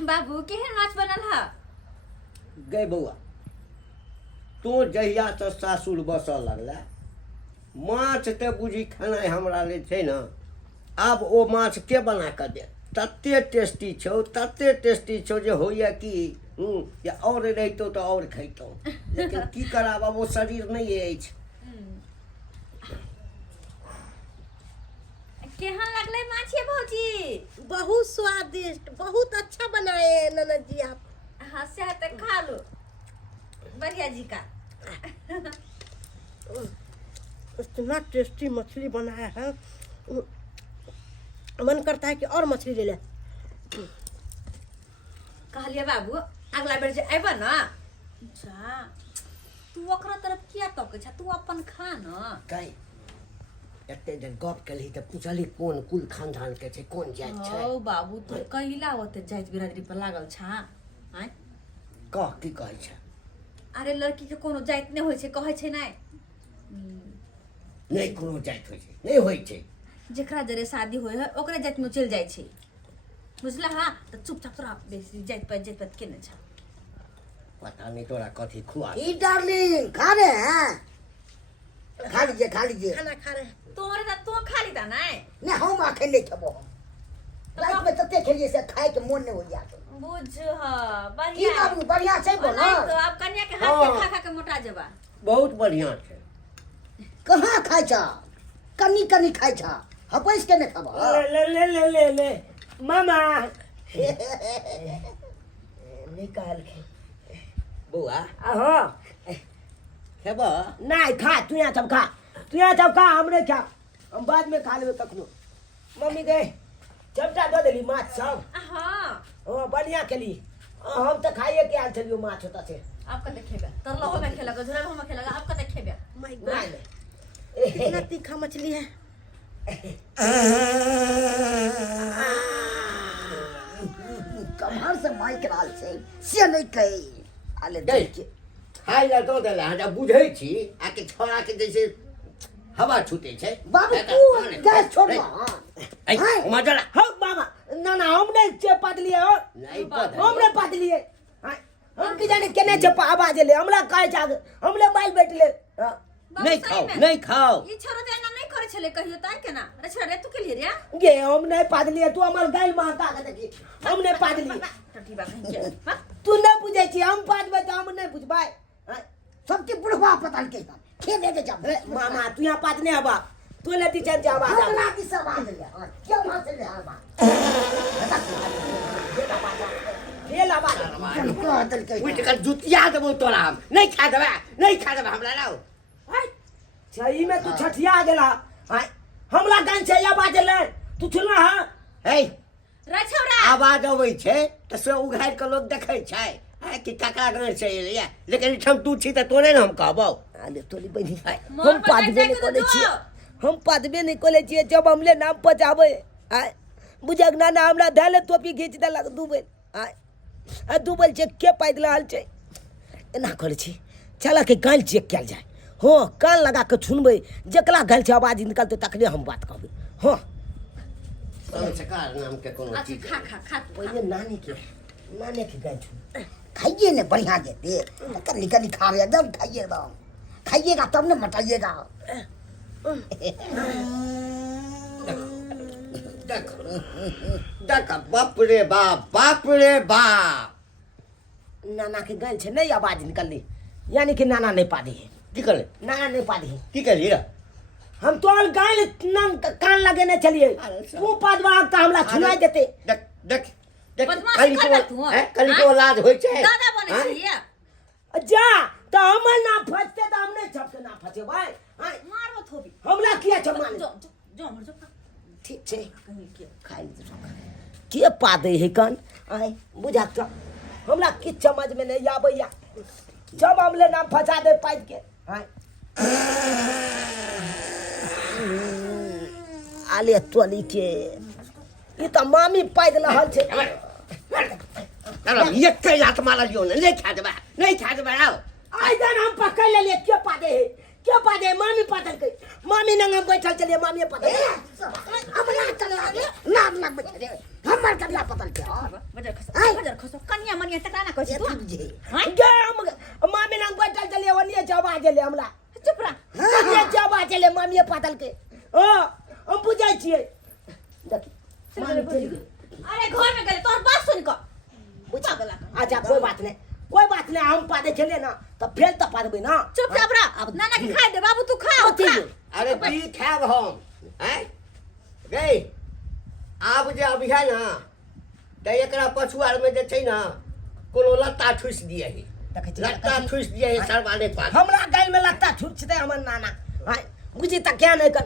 बाबू केहन माछ बनल है? गई बउआ तो जहिया से सासुर बसऽ लगला माछ ते बुझी खेनाइ हमरा ले छै न। आब ओ माछ के बना कऽ दे तते टेस्टी छौ जे होइए कि या और रहितौ तऽ और खैतौ, लेकिन की कराब अब वो शरीर नहीं अछि। केहन लगले माछ ये भौजी? बहुत स्वादिष्ट, बहुत अच्छा बनाए हैं ननद जी आप। हाँ से है तो खा लो बढ़िया जी का। इतना टेस्टी मछली बनाया है, मन करता है कि और मछली ले ले। कहलिए बाबू अगला बेर जे अयबा ना जा तू ओकरा तरफ किया तकै छ, तू अपन खा न। कई एते देर गप केली तऽ पूछली कोन कुल खानदान के छै, कोन जात छै। ओ बाबू तो कहिला ओते जाइत बिरादरी पर लागल छा हैं? कह की कहै छै? अरे लड़की के कोनो जाइत नहीं होय छै, कहै छै नहीं नहीं कोनो जात होय छै, नहीं होय छै। जेकरा जरे शादी होय है ओकरे जाइत में चल जाय छै, बुझला? हाँ तो चुपचाप तोरा बेसी जाइत पर केने छ। पता नहीं तोरा कथी खुआ। ई डार्लिंग खा रहे हैं? खा लीजिए खा लीजिए। खाना खा रहे हैं। तोरे त तो खाली त नहीं नहीं हम आखे नहीं खेबो हम। रात में तते खेलिए से खाए के मन नहीं हो जातो। बुझ ह की बढ़िया बाबू बढ़िया छै बोलो। नहीं तो अब कन्या के हाथ के खा के मोटा जेबा। बहुत बढ़िया छै। कहाँ खाइ छ? कनी कनी खाइ छ, हपैस के नहीं खाबो। ले मामा निकाल के बउआ आहो। खेबा? नहीं खा, तू यहाँ सब खा, तू यहाँ सब खा, हमने खा, हम बाद में खा लेबे कखनो। मम्मी गए चमटा दो देली माछ सब। हाँ ओ बढ़िया खेली, हम तो खाइए के आल छलियो माछ होता से। आपका देखेबे तरलो हो में खेलगा, झोला हो में खेलगा, आपका देखेबे। माय गॉड इतना तीखा मछली है। कमर से माइक राल छै से नहीं कही। आले देख के खाइ ला तो देला हमरा बुझै छी आके छोरा के जैसे हवा छूटे छै। बाबू तू गैस छोड़ ना। ऐ मजला हम मामा ना ना हमने चपात लिए हो, नहीं पता। हमने पात लिए। हम की जाने केने चपा आवाज ले, हमला काय जाग, हमले बाल बैठले। नहीं खाओ नहीं खाओ। ई छोरा त एना नहीं करे छले कहियो ताई के ना। रे छोरा रे तू के लिए रे गे हमने पात लिए, तू हमर गाल महका के देखी, हमने पात लिए। टटी बा कहीं के। तू न बुझे छी, हम पात बता हम नहीं बुझबाई। सबके बुढ़वा पता के खेले के जा। मामा तू यहाँ पात नहीं आबा, तू लेती चल जा आवाज आ। हमरा की सब आवाज ले क्या वहां से ले आवा। ये आवाज कह दल के उठ कर जुतिया देबो तोरा हम। नहीं खा देबे हमरा लाओ। सही में तू छठिया गेला। हमला गान से आवाज ले, तू सुनला हां? हे रे छोरा आवाज अबै छै त से उघार के लोग देखै छै कि ककरा गान से एलिया, लेकिन ठम तू छी त तोरे न हम कहबो। आले तोली बनी मोर हम पर पादबे जाके नहीं तो कोले जो। छिए, हम पादबे नहीं कोले छिए। जब हमले नाम पचाबे आय बुझक ना ना हमरा धले टोपी खींच देलक दुबे आय आ दुबल चेक के पाइदला हाल छै एना करे छी। चला के गाल चेक कैल जाए। हो कान लगा के सुनबे, जकला गाल से आवाज निकलते तखने हम बात कहबे। हो संस्कार नाम के कोनो अच्छा चीज खा खा खा तू। पहले नानी के गाल छू। खाइए ने बढ़िया देते कली कली खा रहे एकदम खाइएगा। खाइएगा तब न मटाइएगा। देख बाप रे बाप। नाना के गाल से नहीं आवाज निकलली, यानी कि नाना नहीं पादी है। की करे नाना नहीं पादी है। की करी रे? हम तो गाल नाम कान लगे नहीं चलिए, तू पादवा का हमला सुनाई देते। देख देख देख बदमाशी कली करबे को तू, हैं कली को लाज होय छै। दादा बने छिए जा तो हम ना फंसते तो हमने छपके ना फंसे भाई। मारबो थोबी। हमला किया छमान जो जो जो मर जो ठीक छे कहीं के। खाई के पादे है कान आय बुझा तो हमला किछ समझ में नहीं आवे या। जब हमले नाम फंसा दे पाइप के आय आले तोली के ई त मामी पाइद लहल छे। अरे ये के लात मारा लियो नहीं खा देबे आओ। आई दिन हम पकड़ ले लिए क्यों पादे है, क्यों पादे? मामी पादल के मामी नंग बैठल चलिए, मामी पादल अब ना चले नाम लग बैठे हमर कतला पतल के बजर खसो आय। बजर खसो कन्या मनिया तकरा ना कहै छी तू जे हैं गे हम मामी नाम बैठल चलिए ओनिए जबा चले हमरा चुप रह ओनिए जबा चले मामीए पातल के हम बुझाइ छियै देखी मामी चली गेल। अरे घर में गेले तोर बात सुन क बुझा गला अच्छा कोई बात नहीं हम पादे चले ना तो फेर तो पादबे ना चुपचाप रह नाना के खाए दे बाबू तू खा कथी खा। ले? अरे की खाब हम हैं गई आब जे अभी है ना तो एकरा पछुआर में जे छै ना कोनो लत्ता ठुस दिए ही देखै छी, लत्ता देखै छी। ठुस दिए ही सरवाले पास हमरा गाय में लगता छूटते हमर नाना हाय बुझी त क्या नहीं कर